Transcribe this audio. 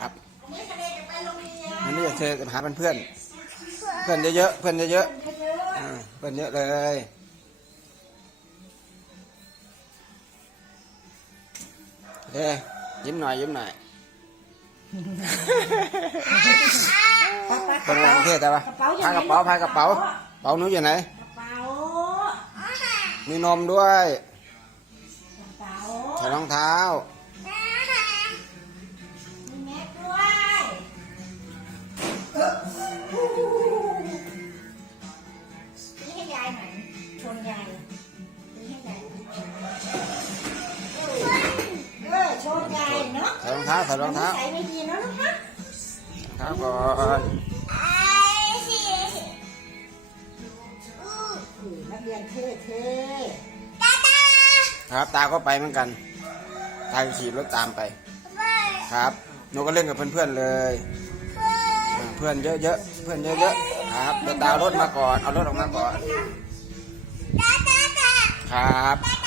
ครับวันนี้เธอจะหาเพื่อนเพื่อนเยอะๆเพื่อนเยอะๆเพื่อนเยอะเลยโอเคยิ้มหน่อยยิ้มหน่อยเป็นอะไรเท่แต่ว่าพายกระเป๋าพายกระเป๋าเป๋าหนูอยู่ไหนมีนมด้วยใส่รองเท้าใส่รองเท้าใส่รองเท้าก่อนนักเรียนเท่ครับตาก็ไปเหมือนกันตาขี่รถตามไปครับหนูก็เล่นกับเพื่อนๆเลยเพื่อนเยอะๆเพื่อนเยอะๆครับเดี๋ยวตารถมาก่อนเอารถออกมาก่อนครับ